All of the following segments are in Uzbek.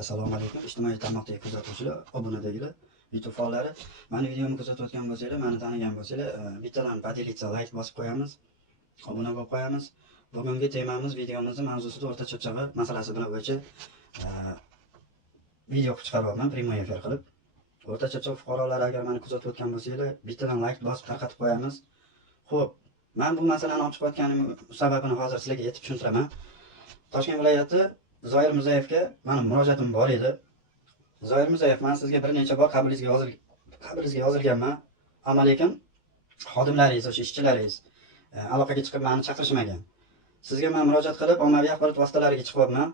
Assalomu alaykum. Ijtimoiy tarmoqdagi kuzatuvchilar, obunadagilar, YouTube faollari. Mani videomni kuzatayotgan bo'lsanglar, meni tanigan bo'lsanglar, bittadan podelиться, like bosib qo'yamiz, obuna bo'lib qo'yamiz. Bugungi temamiz videomizning mavzusida o'rta cho'chchag'i masalasi bilan bo'yicha video chiqaryapman, prямой efir qilib. O'rta cho'chchag fuqarolari agar meni kuzatayotgan bo'lsanglar, bittadan like bosib tarqatib qo'yamiz. Xo'p, men bu masalani olib chiqayotganim sababini hozir sizlarga aytib tushuntiraman. Toshkent viloyati Zoir Muzayevga meni murojaatim bor edi. Zoir Muzayev, men sizga bir necha bor qabulingizga yozilganman. Ammo lekin xodimlaringiz, o'sha ishchilaringiz aloqaga chiqib meni chaqirishmagan. Sizga men murojaat qilib, ommaviy axborot vositalariga chiqyapman.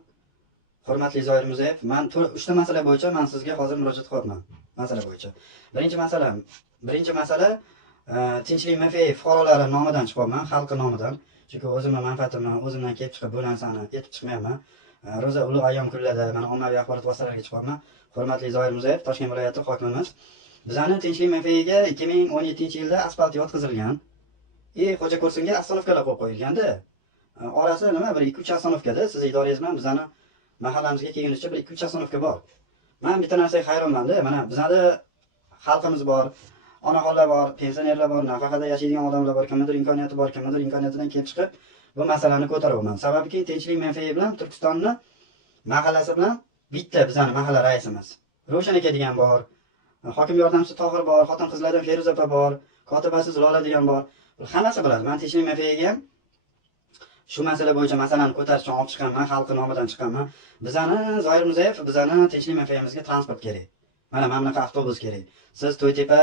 Hurmatli Zoir Muzayev, men 3 ta masala bo'yicha men sizga hozir murojaat qilyapman. Masala bo'yicha. Birinchi masala Tinchlik MFA fuqarolari nomidan chiqyapman, xalqi nomidan. Chunki o'zimning manfaatimni o'zimdan kelib chiqib bu narsani aytib chiqmayman. Ro'za ulug' ayyom kunlarida mana ommaviy axborot vositalariga chiqyapman. Hurmatli Zoir Muzayev, Toshkent viloyati hokimimiz, bizani Tinchlik MFAga 2017-yilda asfalt yotqizilgan. Xo'ja Ko'rsinga avtonovkalar qo'yib qo'yilganda. Orasi nima, bir 2-3 avtonovkada siz idorangiz bilan bizani mahallamizga kelguncha bir 2-3 avtonovka bor. Men bitta narsaga hayronman-da, mana bizada xalqimiz bor, onaxonlar bor, pensionerlar bor, nafaqada yashaydigan odamlar bor, kimdir imkoniyati bor, kimdir imkoniyatidan kelib chiqib bu masalani ko'taryapman. Sababki Tinchlik MFA bilan Turkistonni mahallasi bilan bitta bizani mahalla raisimiz Ro'shan aka degan bor, hokim yordamchisi Tohir bor, xotin-qizlardan Feruza opa bor, kotibasi Zilola degan bor. Hammasi biladi. Men Tinchlik MFAga ham shu masala bo'yicha masalani ko'tarish uchun olib chiqqanman, xalqi nomidan chiqqanman. Bizani Zoir Muzayev, bizani Tinchlik MFAmizga transport kerak. Mana bunaqa avtobus kerak. Siz To'ytepa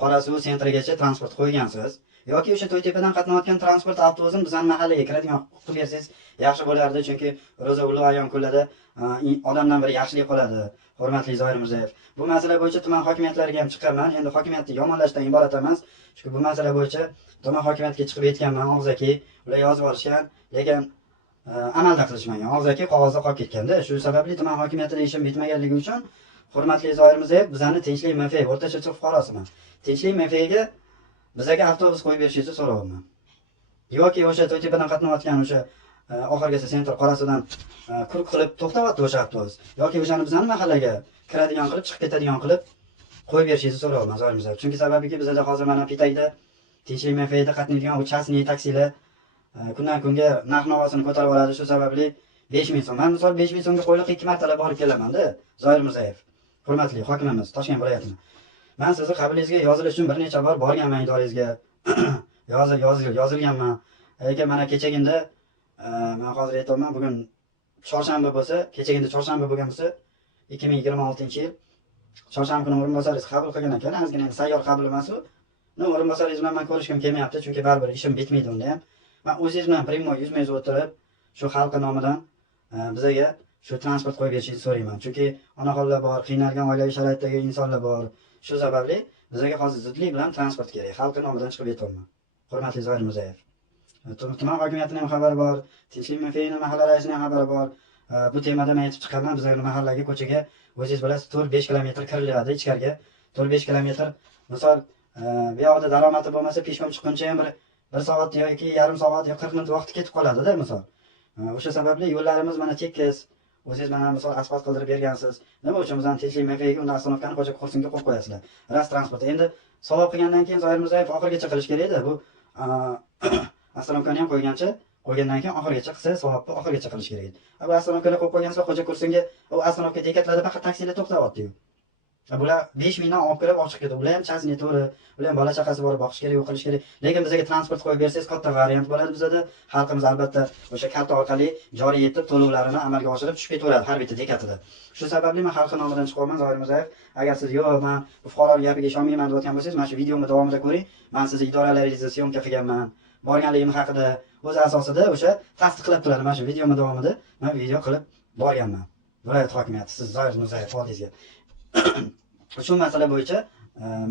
Qorasuv sentrigacha transport qo'ygansiz. Yoki o'sha To'ytepadan qatnayotgan transport avtobusini bizning mahallaga kiradigan huquq bersangiz yaxshi bo'lardi, chunki ro'za ulug' ayyom kunlarda odamdan biri yaxshilik qoladi. Hurmatli Zoir Muzayev, bu masala bo'yicha tuman hokimiyatlariga ham chiqqanman. Endi hokimiyatni yomonlashdan iborat emas, chunki bu masala bo'yicha tuman hokimiyatiga chiqib aytganman, og'zaki ular yozib olishgan, lekin amalda qilishmagan. Og'zaki qog'ozda qolib ketganda, shu sababli tuman hokimiyatida ishim bitmaganligi uchun hurmatli Zoir Muzayev, bizani Tinchlik MFA o'rta cho'chchag fuqarosiman. Tinchlik MFAga bizaga avtobus qo'yib berishingizni so'rayapman. Yoki o'sha To'ytepadan qatnayotgan o'sha oxirgisi sentr Qorasuvdan kuruk qilib to'xtayapti o'sha avtobus. Yoki o'shani bizning mahallaga kiradigan qilib, chiqib ketadigan qilib qo'yib berishingizni so'rayapman Zoir Muzayev. Chunki sababiki bizda hozir mana Pitayda Tinchlik MFAda qatnaydigan u chasni taksilar kundan kunga narx-navosini ko'tarib oladi. Shu sababli 5000 so'm. Men misol 5000 so'mga qo'yliq 2 martalab borib kelaman-da, Zoir Muzayev. Hurmatli hokimimiz, Toshkent viloyatining. Men sizni qabulingizga yozilish uchun bir necha bor borganman idorangizga. Yozilganman. Lekin mana kechaginda men hozir aytayapman, bugun chorshanba bo'lsa, kechaginda chorshanba bo'lgan bo'lsa, 2026-yil chorshanba kuni o'rinbosaringiz qabul qilgan ekan. Ozgina sayyor qabul emas-ku. O'rinbosaringiz bilan men ko'rishim kelmayapti, chunki baribir ishim bitmaydi unda ham. Men o'zingiz bilan prямой yuzma-yuz o'tirib, shu xalqi nomidan bizaga shu transport qo'yib berishingizni so'rayman. Chunki onaxonlar bor, qiynalgan oilaviy sharoitdagi insonlar bor. Shu sababli bizaga hozir zudlik bilan transport kerak. Xalqi nomidan chiqib aytayapman. Hurmatli Zoir Muzayev. Tuman hokimiyatining ham xabari bor, Tinchlik MFAning mahalla raisining ham xabari bor. Bu temada men aytib chiqqanman, bizning mahallaga, ko'chaga o'zingiz bilasiz 4-5 kilometr kiriladi ichkariga. 4-5 kilometr. Misol, bu yoqda daromati bo'lmasa, peshkom chiqquncha ham bir soat yoki yarim soat yoki 40 minut vaqt ketib qoladi-da, misol. O'sha sababli yo'llarimiz mana tekis. O'zingiz mana misol asfalt qildirib bergansiz. Nima uchun bizning Tinchlik MFAga unda avtonovkani Xo'ja Ko'rsinga qo'yib qo'yasizlar? Ras transport. Endi savob qilgandan keyin Zoir Muzayev oxirigacha qilish kerak-da. Bu avtonovkani ham qo'ygandan keyin oxirigacha qilsa, savobni oxirigacha qilish kerak edi. Bu avtonovkani qo'yib qo'ygansiz, Xo'ja Ko'rsinga u avtonovka bekatlarda faqat taksilar to'xtayapti-yu. Bular 5000 dan olib kirib chiqib ketadi. Ular ham chasni to'g'ri, ular ham bola chaqasi bor, boqish kerak, yo'q qilish kerak. Lekin bizga transport qo'yib bersangiz katta variant bo'ladi bizda. Xalqimiz albatta o'sha karta orqali joriy etib to'lovlarini amalga oshirib tushib ketaveradi har bitta dekatida. Shu sababli men xalqi nomidan chiqyapman, Zoir Muzayev. Agar siz yo'q, men bu fuqarolar gapiga ishonmayman deb aytgan bo'lsangiz, mana shu videomni davomida ko'ring. Men sizni idoralaringizda syomka qilganman. Borganligim haqida o'z asosida o'sha tasdiqlab turadi. Mana shu videomni davomida men video qilib borganman. Viloyat hokimiyati siz Zoir Muzayev oldingizga. Shu masala bo'yicha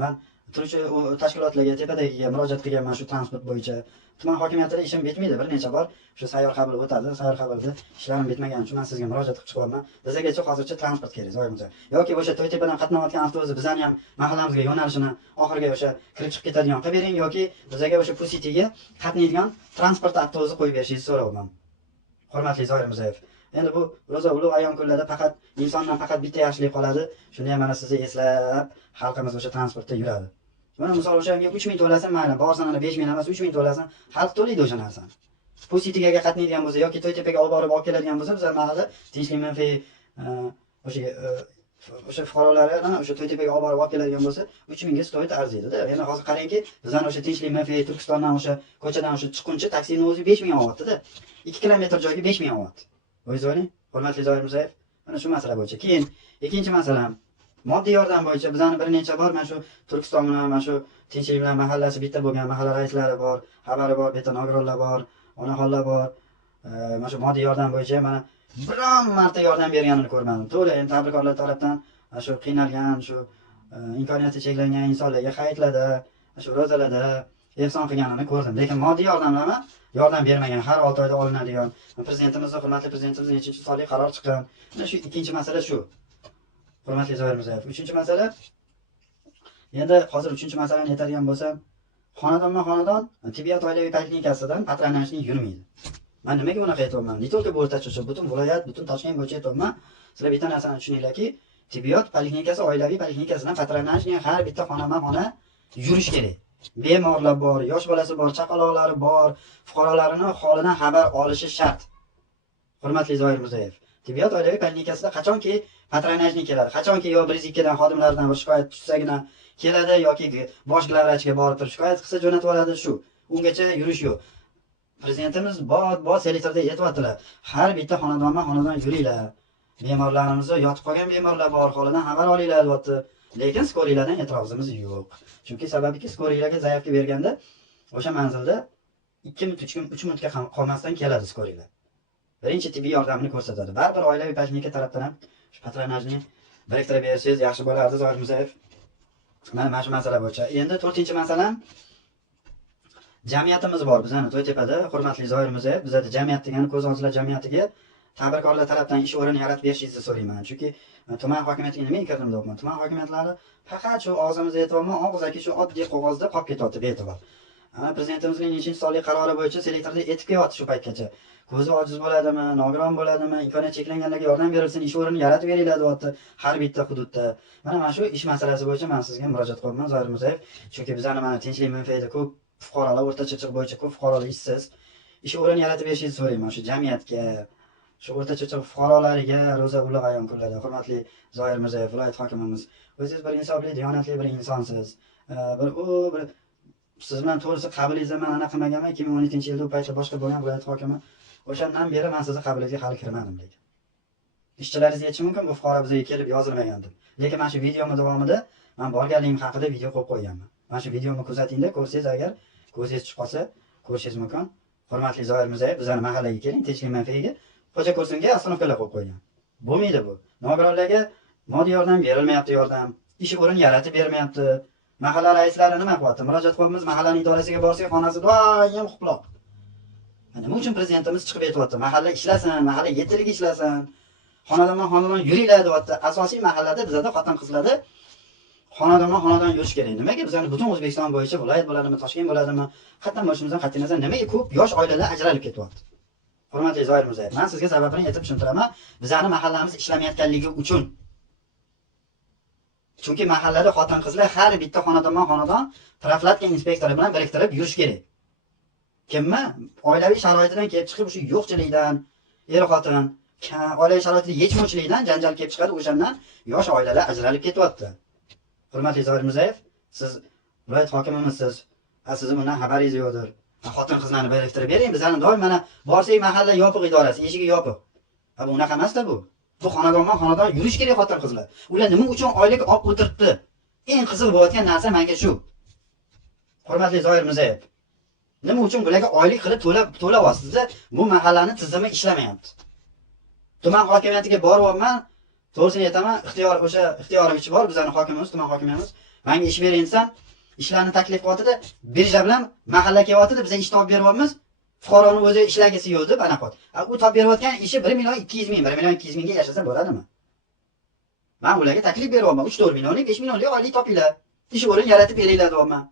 men turuvchi tashkilotlarga, tepadagiga murojaat qilganman shu transport bo'yicha. Tuman hokimiyatida ishim bitmaydi, bir necha bor shu sayyor qabul o'tadi. Sayyor qabulda ishlarim bitmagani uchun men sizga murojaat qilib chiqyapman. Bizgacha hozircha transport kerak, Zoir Muzayev. Yoki o'sha To'ytepadan qatnayotgan avtobus bizani ham mahallamizga yo'nalishini oxiriga o'sha kirib chiqib ketadigan qilib bering, yoki bizga o'sha Pusitiga qatnaydigan transport avtobusi qo'yib berishingizni so'rayman. Hurmatli Zoir Muzayev. Endi bu ro'za ulug' ayom kunlarda faqat insondan faqat bitta yaxshilik qoladi. Shuni ham mana sizni eslab, xalqimiz o'sha transportda yuradi. Mana misol o'shanga 3000 to'lasin, mayli, borsan ana 5000 emas, 3000 to'lasin, xalq to'laydi o'sha narsani. Positigaga qatnaydigan bo'lsa yoki To'ytepaga olib borib olib keladigan bo'lsa, bizlar mahalla tinchlik manfi o'sha fuqarolarni o'sha To'ytepaga olib borib keladigan bo'lsa 3000 ga stoyt arziydi-da. Endi hozir qarangki, bizning o'sha tinchlik manfi Turkistondan o'sha ko'chadan o'sha chiqquncha taksini o'zi 5000 olyapti-da. 2 kilometr joyga 5000 olyapti. O'zingiz o'ylang, hurmatli Zoir Mirzayev. Mana shu masala bo'yicha. Keyin ikkinchi masalam, moddiy yordam bo'yicha bizning bir necha bor mana shu Turkiston bilan, mana shu tinchlik bilan mahallasi bitta bo'lgan mahalla raislari bor, xabari bor, bitta nogironlar bor, onaxonlar bor. Mana shu moddiy yordam bo'yicha mana biron marta yordam berganini ko'rmadim. To'g'ri, endi tadbirkorlar tomonidan shu qiynalgan, shu imkoniyati cheklangan insonlarga hayitlarda, shu ro'zalarda ehson qilganini ko'rdim. Lekin moddiy yordamlarni yordam bermagan, har 6 oyda olinadigan. Prezidentimiz, hurmatli prezidentimiz nechinchi sonli qaror chiqqan. Mana shu ikkinchi masala shu. Hurmatli Zoir Mirzayev. Uchinchi masala, endi hozir uchinchi masalani aytadigan bo'lsam, xonadon tibbiyot oilaviy poliklinikasidan patronajlik yurmaydi. Men nimaga bunaqa aytyapman? Ne только bu o'rtacha, butun viloyat, butun Toshkent bo'yicha aytyapman. Sizlar bitta narsani tushuninglarki, tibbiyot poliklinikasi, oilaviy poliklinikasidan patronajlik har bitta xonama-xona yurish kerak. Bemorlar bor, yosh bolasi bor, chaqaloqlari bor, fuqarolarini holidan xabar olishi shart. Hurmatli Zoir Mirzayev. Tibbiyot oilaviy poliklinikasida qachonki patronajlik keladi, qachonki yo 102 dan xodimlardan bir shikoyat tushsagina keladi yoki bosh glavvrachga borib turib shikoyat qilsa jo'natib oladi shu. Ungacha yurish yo'q. Prezidentimiz bot selektorda aytibdilar. Har bitta xonadon yuringlar. Bemorlarimizni yotib qolgan bemorlar bor, holidan xabar olinglar deyapti. Lekin skoriyalardan e'tirozimiz yo'q. Chunki sababiki skoriyalarga zaявка berganda o'sha manzilda 2 minut, 3 minutga qolmasdan keladi skoriyalar. Birinchi tibbiy yordamni ko'rsatadi. Baribir oilaviy poliklinika tarafdan ham shu patronajni biriktirib bersangiz yaxshi bo'lardi, Zoir Mirzayev. Mana shu masala bo'yicha. Endi 4-masalam, jamiyatimiz bor bizning To'ytepada, hurmatli Zoir Mirzayev. Bizda jamiyat degani ko'z ojizlar jamiyatiga tadbirkorlar tarafdan ish o'rini yaratib berishingizni so'rayman. Chunki tuman hokimiyatiga nima kirdim deyapman. Tuman hokimiyatlari faqat shu og'zimizda aytyapman, og'zaki shu oddiy qog'ozda qolib ketyapti bee'tibor. Ana prezidentimizning nechinchi sonli qarori bo'yicha selektorda aytib kelyapti shu paytgacha. Ko'zi ojiz bo'ladimi, nogiron bo'ladimi, imkoniyat cheklanganlarga yordam berilsin, ish o'rini yaratib beringlar deyapti har bitta hududda. Mana shu ish masalasi bo'yicha men sizga murojaat qilaman, Zoir Mirzayev. Chunki bizning mana tinchlik manfaati ko'p fuqarolar, o'rtacha chiq bo'yicha ko'p fuqarolar ishsiz. Ish o'rini yaratib berishingizni so'rayman shu jamiyatga, shu o'rtacha chiq fuqarolariga ro'za ulug' ayom kunlarda. Hurmatli Zoir Mirzayev, viloyat hokimimiz, o'zingiz bir insofli, diyonatli bir insonsiz. Bir siz bilan to'g'risi qabilingizda men anaqa qilmaganman. 2017-yilda u paytda boshqa bo'lgan viloyat hokimi. O'shandan beri men sizni qabilingizga hali kirmadim lekin. Ishchilaringiz aytishi mumkin, bu fuqaro bizga kelib yozilmagan deb. Lekin men shu videomi davomida men borganligim haqida video qo'yib qo'yganman. Mana shu videoni kuzatinglar, ko'rsangiz agar ko'zingiz tushib qolsa, ko'rishingiz mumkin. Hurmatli Zoir Mirzayev, bizning mahallaga keling, tinchlik manfaiga Xo'ja Ko'rsinga ostanovkalar qo'yib qo'ygan. Bo'lmaydi bu. Nogironlarga moddiy yordam berilmayapti, yordam. Ish o'rin yaratib bermayapti. Mahalla raislari nima qilyapti? Murojaat qilamiz, mahallaning idorasiga borsak, xonasi doim xuqloq. Nima uchun prezidentimiz chiqib aytyapti? Mahalla ishlasin, mahalla yetiligi ishlasin. Xonadon yuringlar deyapti. Asosiy mahallada bizda xotin-qizlarda xonadon yurish kerak. Nimaga bizning butun O'zbekiston bo'yicha viloyat bo'ladimi, Toshkent bo'ladimi, hatto bo'lishimizdan qat'iy nazar nimaga ko'p yosh oilalar ajralib ketyapti? Hurmatli Zoir Mirzayev, men sizga sababini aytib tushuntiraman. Bizning mahallamiz ishlamayotganligi uchun. Chunki mahallada xotin-qizlar har bitta xonadon profilaktika inspektori bilan biriktirib yurish kerak. Kimmi? Oilaviy sharoitidan kelib chiqib, shu yo'qchilikdan, er-xotin, oilaviy sharoitida yechmovchilikdan janjal kelib chiqadi, o'shandan yosh oilalar ajralib ketyapti. Hurmatli Zoir Mirzayev, siz viloyat hokimimisiz. Sizning bundan xabaringiz yo'qdir. Xotin-qizlarni biriktirib bering. Bizning doim mana borsak mahalla yopiq idorasi, eshigi yopiq. Bu unaqa emas-da bu. Bu xonadon yurish kerak xotin-qizlar. Ular nima uchun oylik olib o'tiribdi? Eng qiziq bo'layotgan narsa menga shu. Hurmatli Zoir Mirzayev, nima uchun bularga oylik qilib to'layapsiz? Bu mahallani tizimi ishlamayapti. Tuman hokimiyatiga boryapman. To'g'risini aytaman, ixtiyorovich bor, bizning hokimimiz, tuman hokimimiz. Menga ish bering desam, ishlarni taklif qilyapti-da, birja bilan mahalla kelyapti-da, biz ish topib beryapmiz. Fuqaroni o'zi ishlagisi yo'q deb anaqa. U topib berayotgan ishi 1.200.000 ga yashasa bo'ladimi? Men ularga taklif beryapman, 3-4 millionlik, 5 millionlik oylik topinglar. Ish o'rin yaratib beringlar deyapman.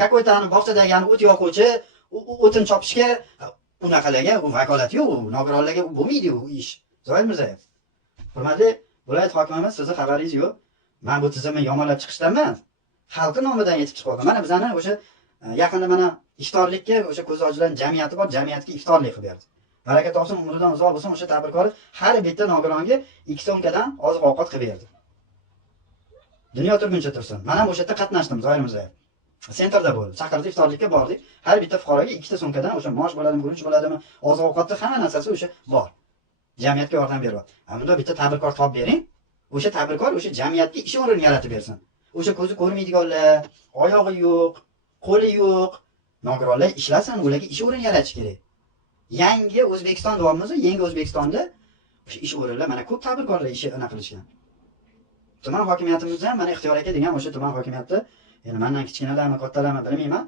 Какой-то bog'chadagi o't yoquvchi, o'tin chopishga unaqalarga u vakolat yo'q, u nogironlarga bo'lmaydi u ish. Zoir Mirzayev. Hurmatli viloyat hokimimiz, sizni xabaringiz yo'q. Men bu tizimni yomonlab chiqishdan emas, xalqi nomidan yetib chiqyapman. Mana bizani o'sha yaqinda mana iftorlikka o'sha ko'z ochilgan jamiyati bor, jamiyatga iftorlik qilib berdi. Baraka topsin, umridan uzoq bo'lsin, o'sha tadbirkor har bitta nogironga 2 so'mkadan oziq-ovqat qilib berdi. Dunyo turguncha tursin. Men ham o'sha yerda qatnashdim, Zoir Mirzayev. Sentrda bo'ldi. Chaqirdi, iftorlikka bordik. Har bitta fuqaroga 2 so'mkadan o'sha mosh bo'ladimi, guruch bo'ladimi, oziq-ovqatni hamma narsasi o'sha bor. Jamiyatga yordam beryapti. Bunda bitta tadbirkor topib bering. O'sha tadbirkor o'sha jamiyatga ish o'rini yaratib bersin. O'sha ko'zi ko'rmaydiganlar, oyog'i yo'q, qo'li yo'q, nogironlar ishlasin, ularga ish o'rini yaratish kerak. Yangi O'zbekiston deyapmiz, yangi O'zbekistonda o'sha ish o'rinlar mana ko'p tadbirkorlar ishi aniq qilishgan. Tuman hokimiyatimizda mana Ixtiyor aka degan o'sha tuman hokimiyati, endi mendan kichkinalarmi, kattalarmi bilmayman,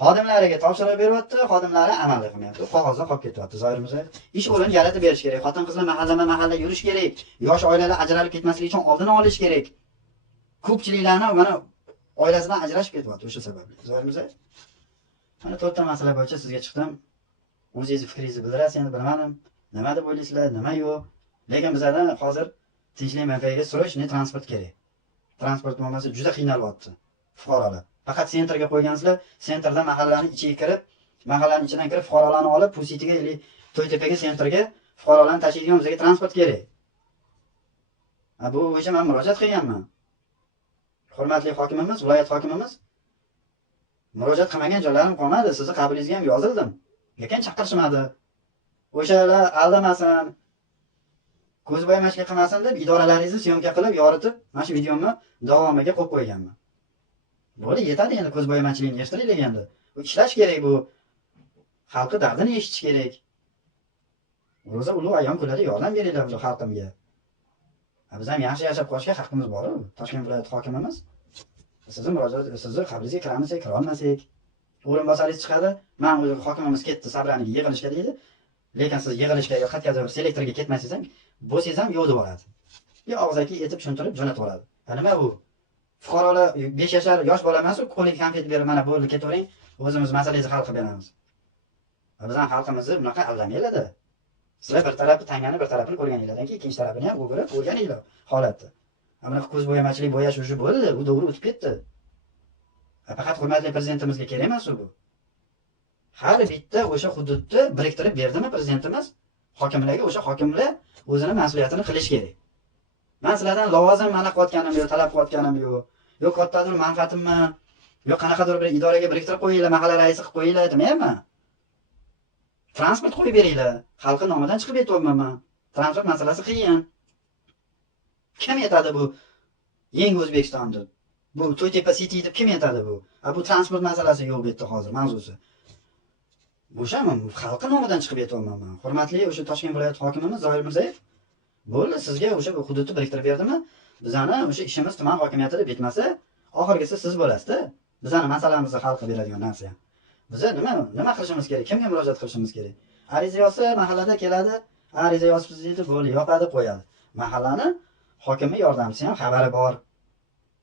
xodimlariga topshiriq beryapti, xodimlari amalda qilmayapti. Qog'ozda qolib ketyapti. Zoir Mirzayev, ish o'rini yaratib berish kerak. Xotin-qizlar mahallama-mahalla yurish kerak. Yosh oilalar ajralib ketmasligi uchun oldini olish kerak. Ko'pchiliklarni mana oilasidan ajrashib ketyapti o'sha sababli. Zoir Mirzayev, mana 4 ta masala bo'yicha sizga chiqdim. O'zingiz fikringizni bildirasiz, endi bilmadim. Nima deb o'ylaysizlar, nima yo'q. Lekin bizlardan hozir tinchlik manfaatsiga srochniy transport kerak. Transport bo'lmasa juda qiynalyapti fuqarolar. Faqat sentrga qo'ygansizlar, sentrda mahallaning ichiga kirib, mahallaning ichidan kirib fuqarolarni olib, Pusitiga yoki To'ytepaga sentrga fuqarolarni tashiydigan bizga transport kerak. Bu bo'yicha men murojaat qilganman. Hurmatli hokimimiz, viloyat hokimimiz, murojaat qilmagan joylarim qolmadi. Sizni qabringizga ham yozildim. Lekin chaqirishmadi. O'shalar aldamasin, ko'zbo'yamachilik qilmasin deb idoralaringizni syomka qilib, yoritib, mana shu videomni davomiga qo'yib qo'yganman. Bo'ldi, yetadi endi ko'zbo'yamachilikni eshittiraylik endi. Bu ishlash kerak bu. Xalqi dardini eshitish kerak. Ro'za ulug' ayyom kunlarida yordam beringlar bu xalqimga. Biz ham yaxshi yashab qolishga haqqimiz bor-ku. Toshkent viloyati hokimimiz. Sizni murojaat, sizni qabringizga kiramisak, kira olmasak, o'rinbosaringiz chiqadi. Men o'zi hokimimiz ketdi, Sabraniga yig'ilishga deydi. Lekin siz yig'ilishga yo qatqazib selektorga ketmaysiz ham, bo'lsangiz ham yo'q deb boradi. Yo og'zaki etib tushuntirib jo'natib yuboradi. Nima bu? Fuqarolar 5 yashar yosh bola emas-ku, qo'liga konfet berib, mana bo'ldi, ketavering, o'zimiz masalangizni hal qilib beramiz. Bizning xalqimizni bunaqa aldamanglar-da. Sizlar bir tarafi tangani, bir tarafini ko'rganinglardan keyin ikkinchi tarafini ham o'g'irib o'rganinglar holatni. Mana ko'z bo'yamachilik bo'yash o'sha bo'ldi, u davr o'tib ketdi. Faqat hurmatli prezidentimizga kerak emas bu. Har bitta o'sha hududni biriktirib berdimi prezidentimiz? Hokimlarga o'sha hokimlar o'zini mas'uliyatini qilish kerak. Men sizlardan lavozim mana qilayotganim yo'q, talab qilayotganim yo'q. Yo'q kattadir manfaatimmi? Yo'q qanaqadir bir idoraga biriktirib qo'yinglar, mahalla raisi qilib qo'yinglar demayapman. Transport qo'yib beringlar. Xalqi nomidan chiqib ketyapman men. Transport masalasi qiyin. Kim yetadi bu yangi O'zbekistonni? Bu To'ytepa City deb kim yetadi bu? Bu transport masalasi yo'q bu yerda hozir mavzusi. Bo'shami? Xalqi nomidan chiqib ketyapman men. Hurmatli o'sha Toshkent viloyati hokimimiz Zoir Mirzayev, bo'ldi, sizga o'sha hududni biriktirib berdimi? Bizani o'sha ishimiz tuman hokimiyatida bitmasa, oxirgisi siz bo'lasiz-da. Bizani masalamizni hal qilib beradigan narsa. Biz nima qilishimiz kerak? Kimga murojaat qilishimiz kerak? Ariza yozsa, mahallada keladi, ariza yozibsiz deydi, bo'ldi, yopadi, qo'yadi. Mahallani hokimi yordamchisi ham xabari bor.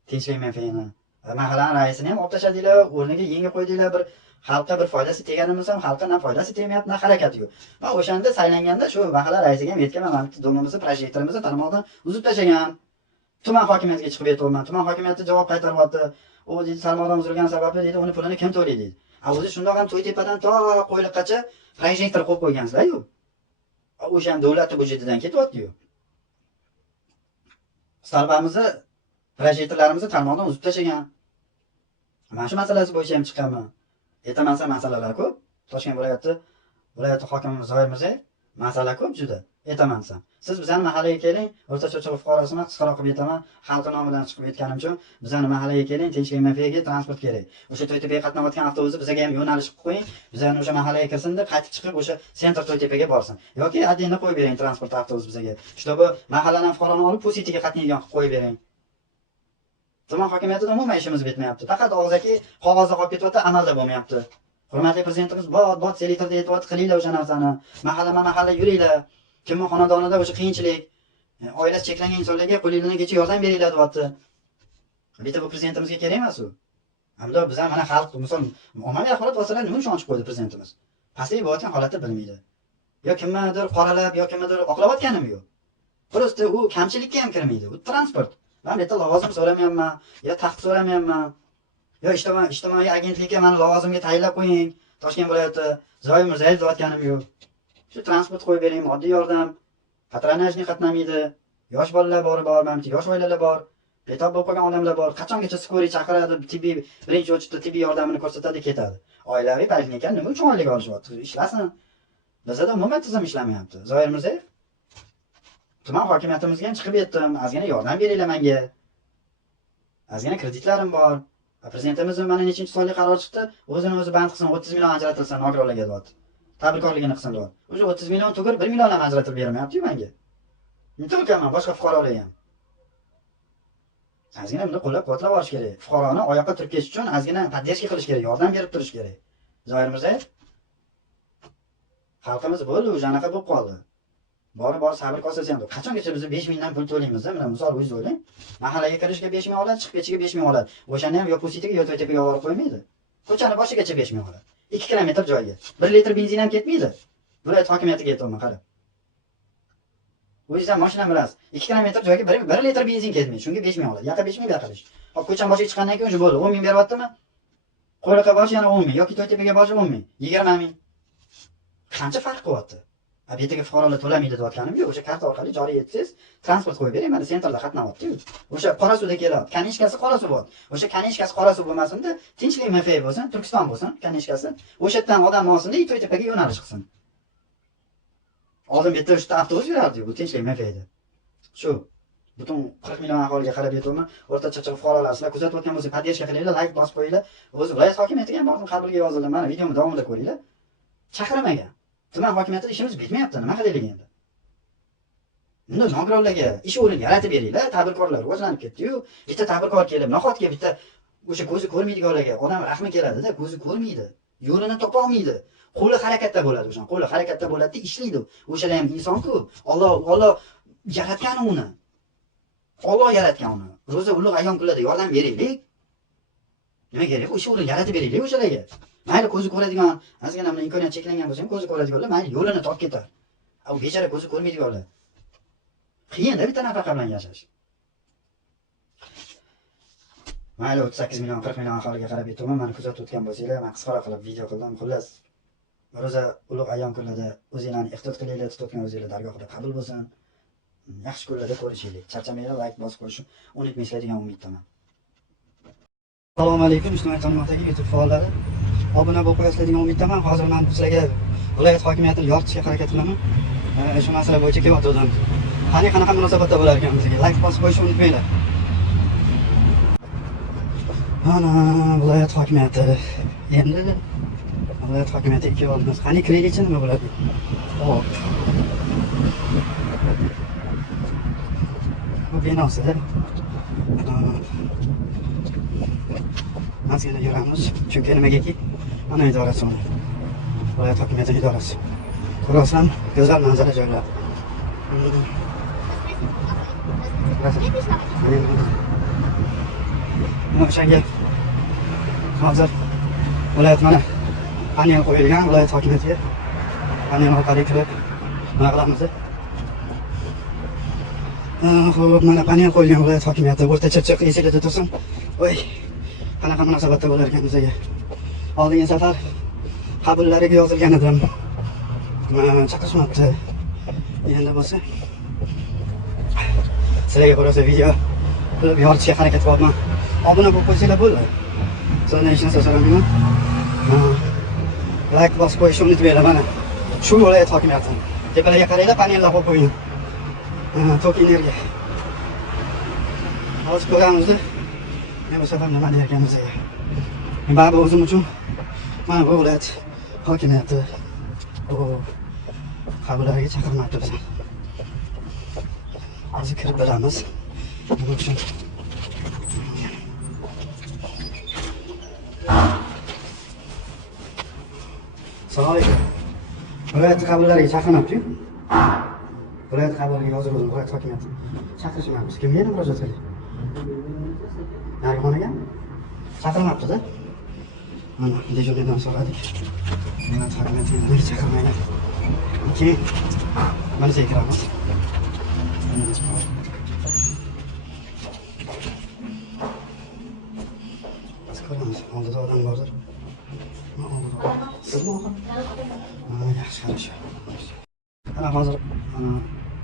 Tinchlik manfaatini. Mahallaning raisini ham olib tashladinglar, o'rniga yangi qo'ydinglar, bir xalqqa bir foydasi teganimiz ham xalqqa ham foydasi tegmayapti, na harakati yo'q. Men o'shanda saylanganda shu mahalla raisiga ham yetgan, men domimizni, projektlarimizni tarmoqdan uzib tashlagan. Tuman hokimiyatiga chiqib ketyapman. Tuman hokimiyati javob qaytaryapti. U deydi, tarmoqdan uzilgan sababi deydi, uni pulini kim to'laydi deydi. O'zi shundoq ham To'ytepadan to Qo'yliqqacha projektor qo'yib qo'ygansizlar-ku. O'sha ham davlatning budjetidan ketyapti-yu. Stolbamizni, projektorlarimizni tarmoqdan uzib tashlagan. Mana shu masalasi bo'yicha ham chiqqanman. Aytamansa masalalar ko'p. Toshkent viloyati hokimimiz Zoir Mirzayev, masala ko'p juda. Aytamansa. Siz bizani mahallaga keling, o'rta cho'chqa fuqarosini qisqaroq qilib aytaman. Xalq nomidan chiqib aytganim uchun bizani mahallaga keling, tinchlik manfaatsiga transport kerak. O'sha To'ytepaga qatnayotgan avtobusni bizga ham yo'nalish qilib qo'ying. Bizani o'sha mahallaga kirsin deb qaytib chiqib o'sha sentr To'ytepaga borsin. Yoki adinni qo'yib bering transport avtobusi bizga. Shunaqa bu mahalladan fuqaroni olib Pusitiga qatnaydigan qilib qo'yib bering. Tuman hokimiyatida umuman ishimiz bitmayapti. Faqat og'zaki qog'ozda qolib ketyapti, amalda bo'lmayapti. Hurmatli prezidentimiz, bot selektorda aytyapti, qilinglar o'sha narsani. Mahalla yuringlar. Kimning xonadonida o'sha qiyinchilik, oilasi cheklangan insonlarga qo'lingizdan kecha yordam beringlar deyapti. Bitta bu prezidentimizga kerak emas u. Hamda biz ham mana xalq, misol, ommaviy axborot vositalari nima uchun ochib qo'ydi prezidentimiz? passiv bo'layotgan holatda bilmaydi. Yo kimnidir qoralab, yo kimnidir oqlayotganim yo'q. Просто u kamchilikka ham kirmaydi. U transport. Men bu yerda lavozim so'ramayapman, yo taxt so'ramayapman. Yo ijtimoiy agentlikka meni lavozimga tayinlab qo'ying. Toshkent viloyati Zoir Mirzayev deyotganim yo'q. Shu transport qo'yib bering, moddiy yordam, patronajni qatnamaydi. Yosh bolalar bor, mana yosh oilalar bor. Betob bo'lib qolgan odamlar bor. Qachongacha skoriy chaqiradi, tibbiy birinchi o'chda tibbiy yordamini ko'rsatadi, ketadi. Oilaviy poliklinika nima uchun oylik olishyapti? Ishlasin. Bizda umuman tizim ishlamayapti. Zoir Mirzayev tuman hokimiyatimizga ham chiqib yetdim. Ozgina yordam beringlar menga. Ozgina kreditlarim bor. Prezidentimiz mana nechinchi sonli qaror chiqdi, o'zini o'zi band qilsin, 30 million ajratilsin nogironlarga deyapti. Tadbirkorligini qilsin deyapti. O'sha 30 million tugir 1 million ham ajratib bermayapti-ku menga. Nima qilaman boshqa fuqarolar ham. Ozgina buni qo'llab-quvvatlab olish kerak. Fuqaroni oyoqqa turib ketish uchun ozgina podдержка qilish kerak, yordam berib turish kerak. Zoir Mirzayev xalqimiz bo'ldi, o'shanaqa bo'lib qoldi. Bor sabr qolsangiz ham. Qachongacha biz 5 mingdan pul to'laymiz, mana misol o'zingiz o'ylang. Mahallaga kirishga 5 ming oladi, chiqib ketishga 5 ming oladi. O'shani ham yo Pusitiga yo To'ytepaga olib qo'ymaydi. Ko'chani boshigacha 5 ming oladi. 2 kilometr joyga 1 litr benzin ham ketmaydi. Viloyat hokimiyatiga aytayman, qarab. O'zingizdan mashina bilasiz. 2 kilometr joyga 1 litr benzin ketmaydi. Shunga 5 ming oladi. Yoqqa 5 ming berqish. Hop ko'chani boshiga chiqqandan keyin o'sha bo'ldi. 10 ming beryaptimi? Qo'yliqqa boshi yana 10 ming yoki To'ytepaga boshi 10 ming, 20 ming. Qancha farq qilyapti? Bu yerga fuqarolar to'lamaydi deyotganim yo'q. O'sha karta orqali joriy etsangiz, transport qo'yib bering, mana sentrda qatnayapti-ku. O'sha Qorasuvda keladi. Kanishkasi Qorasuv bo'ladi. O'sha Kanishkasi Qorasuv bo'lmasin-da, Tinchlik MFA bo'lsin, Turkiston bo'lsin, Kanishkasi. O'sha yerdan odam olsin-da, To'ytepaga yo'nalish qilsin. Oldin bitta 3 ta avtobus yurardi-ku, bu Tinchlik MFAda. Shu butun 40 million aholiga qarab aytayman, o'rtacha fuqarolar sizlar kuzatayotgan bo'lsa, podдержка qilinglar, like bosib qo'yinglar. O'zi viloyat hokimiyatiga ham bordim, qabrga yozildi. Mana videomi davomida ko'ringlar. Chaqirmagan. Tuman hokimiyatida ishimiz bitmayapti, nima qilaylik endi? Bunda nogironlarga ish o'rin yaratib beringlar, tadbirkorlar rivojlanib ketdi-yu, bitta tadbirkor kelib, nahotki bitta o'sha ko'zi ko'rmaydiganlarga odam rahmi keladi-da, ko'zi ko'rmaydi, yo'lini topa olmaydi. Qo'li harakatda bo'ladi o'sha, qo'li harakatda bo'ladi, ishlaydi. O'shalar ham inson-ku. Alloh yaratgan uni. Alloh yaratgan uni. Ro'za ulug' ayyom kunlarda yordam beraylik. Nima kerak? O'sha o'rin yaratib beraylik o'shalarga. Mayli ko'zi ko'radigan, ozgina mana imkoniyat cheklangan bo'lsa ham ko'zi ko'radiganlar mayli yo'lini topib ketar. U bechara ko'zi ko'rmaydiganlar. Qiyin-da bitta nafaqa bilan yashash. Mayli 38 million, 40 million aholiga qarab aytaman, meni kuzatib o'tgan bo'lsanglar, men qisqaroq qilib video qildim. Xullas, ro'za ulug' ayyom kunlarda o'zinglarni ehtiyot qilinglar, tutgan o'zinglar dargohida qabul bo'lsin. Yaxshi kunlarda ko'rishaylik. Charchamanglar, like bosib qo'yishni unutmaysizlar degan umiddaman. Assalomu alaykum, ijtimoiy tarmoqdagi YouTube faollari. Obuna bo'lib qo'yasizlar degan umiddaman. Hozir men sizlarga viloyat hokimiyatini yoritishga harakat qilaman. Shu masala bo'yicha kelyapman. Qanaqa munosabatda bo'lar ekan bizga? Like bosib qo'yishni unutmanglar. Mana viloyat hokimiyati. Endi viloyat hokimiyati ikki oldimiz. Qani kiraylikchi nima bo'ladi? Hop. Bu binosi. Ozgina yuramiz, chunki nimagaki mana idorasi bor. Viloyat hokimiyati idorasi. Ko'rasizlarmi? Go'zal manzara joylar. O'shanga hozir viloyat mana panel qo'yilgan, viloyat hokimiyatiga panel orqali kirib nima qilamiz? Xo'p, mana panel qo'yilgan viloyat hokimiyati o'rta chirchiq esingizda tursin. Voy, qanaqa munosabatda bo'lar ekan bizga? Oldingi safar qabullariga yozilgan edim. Chaqirishmabdi. Endi bo'lsa sizlarga ko'rasa video qilib yoritishga harakat qilyapman. Obuna bo'lib qo'ysanglar bo'ldi. Sizlardan hech narsa so'ramayman. Like bosib qo'yishni unutmanglar mana. Shu viloyat hokimiyati. Tepalarga qaranglar, panellar qo'yib qo'ying. Tok energiya. Hozir ko'ramiz-da. Men bu safar nima deyotganimiz ega. Men baribir o'zim uchun mana bu viloyat hokimiyati bu qabullariga chaqirmabdi bizni. Hozir kirib bilamiz. Nima uchun? Assalomu alaykum. Viloyat qabullariga chaqirmabdi-ku. Viloyat qabullariga yozilgan viloyat hokimiyati chaqirishmabdi. Kimga endi murojaat qiling? Narxonaga chaqirmabdi-da. Mana dejurnidan so'radik. Viloyat hokimiyati nega chaqirmagan? Keyin mana shu kiramiz. Biz ko'ramiz, oldida odam bordir. Sizmi? Yaxshi, хорошо. Ana hozir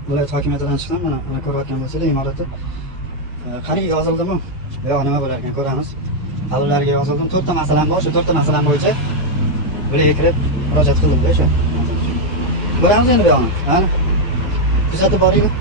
viloyat hokimiyatidan chiqdim, mana ko'rayotgan bo'lsanglar imoratni qariy yozildimi? Yo'q, nima bo'lar ekan ko'ramiz. Avvallariga yozildim, 4 ta masalam bor, shu 4 ta masalam bo'yicha bularga kirib murojaat qildim-da o'sha. Ko'ramiz endi bu yoqni. Kuzatib boringlar.